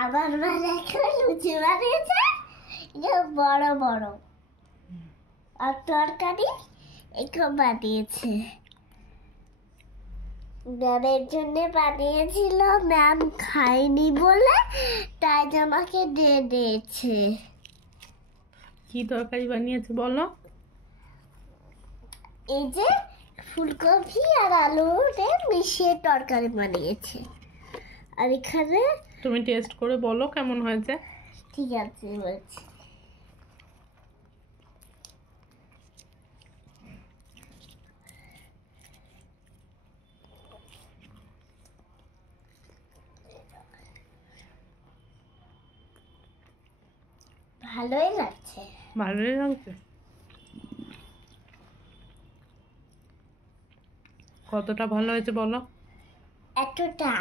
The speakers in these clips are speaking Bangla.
আমার মা দেখো লুচি বানিয়েছে, বড় বড়, আর তরকারি এরকম বানিয়েছে। ম্যামের জন্য বানিয়েছিল, ম্যাম খায়নি বলে তাই আমাকে দিয়ে দিয়েছে। কি তরকারি বানিয়েছে বলো? এই যে ফুলকপি আর আলু দিয়ে মিশিয়ে তরকারি বানিয়েছে। আর এখানে তুমি টেস্ট করে বলো কেমন হয়েছে। ঠিক আছে বলছি। ভালোই লাগছে। ভালোই লাগছে। কতটা ভালো হয়েছে বলো? এতটা।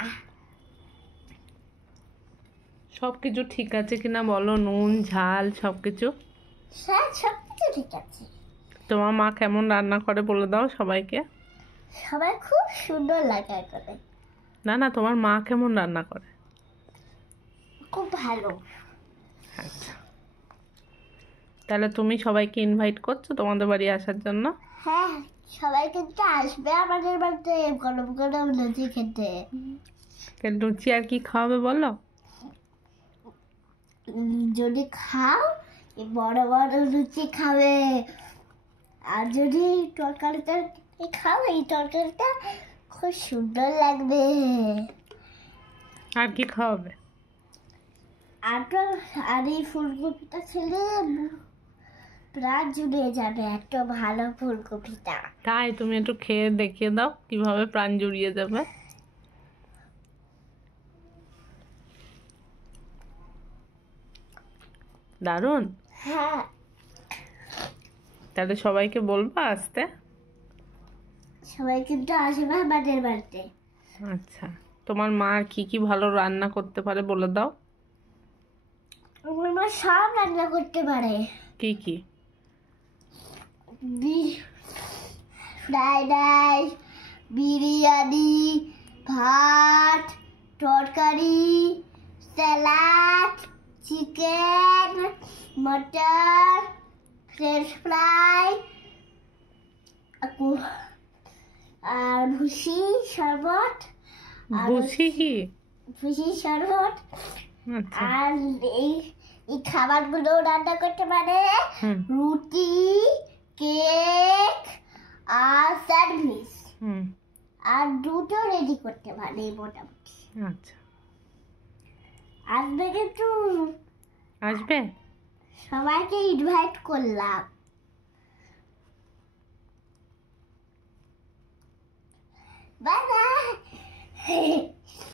সবকিছু ঠিক আছে কিনা বলো, নুন ঝাল সবকিছু? সবকিছু ঠিক আছে। তোমার মা কেমন রান্না করে বলে দাও সবাইকে। সবাই খুব সুন্দর লাগে করে। না না, তোমার মা কেমন রান্না করে? খুব ভালো। আচ্ছা, তাহলে তুমি সবাইকে ইনভাইট করছো তোমাদের বাড়ি আসার জন্য? হ্যাঁ, সবাই কিন্তু আসবে আমাদের বাড়িতে গরম গরম লুচি খেতে। লুচি আর কি খাওয়াবে বলো? যদি খাও বড় বড় লুচি খাবে, আর যদি তরকারিটা খাও এই তরকারিটা খুব সুন্দর লাগবে। আর কি খাওয়াবে? আর এই ফুলকপিটা খেলে প্রাণ জুড়িয়ে যাবে, এত ভালো ফুলকপিটা। তাই? তুমি একটু খেয়ে দেখিয়ে দাও কিভাবে প্রাণ জুড়িয়ে যাবে। দারুণ। হ্যাঁ, তাহলে সবাইকে বলবা আসতে? সবাই কিন্তু আসবে আমাদের বাড়িতে। আচ্ছা, তোমার মা আর কি কি ভালো রান্না করতে পারে বলে দাও। আমার মা সব রান্না করতে পারে। কি কি? ফ্রাইড রাইস, বিরিয়ানি, ভাত, তরকারি, স্যালাড, চিকেন, মটর, ফ্রেঞ্চ ফ্রাই, আর ভুসি শরবত। ভুসি কি? ভুসি শরবত। আচ্ছা। আর এই খাবারগুলো রান্না করতে পারে। রুটি, কেক আর স্যান্ডউইচ আর দুটো রেডি করতে পারে মোটামুটি। আচ্ছা, আসবে কিন্তু। আসবে? সবাইকে ইনভাইট করলাম। Bye bye.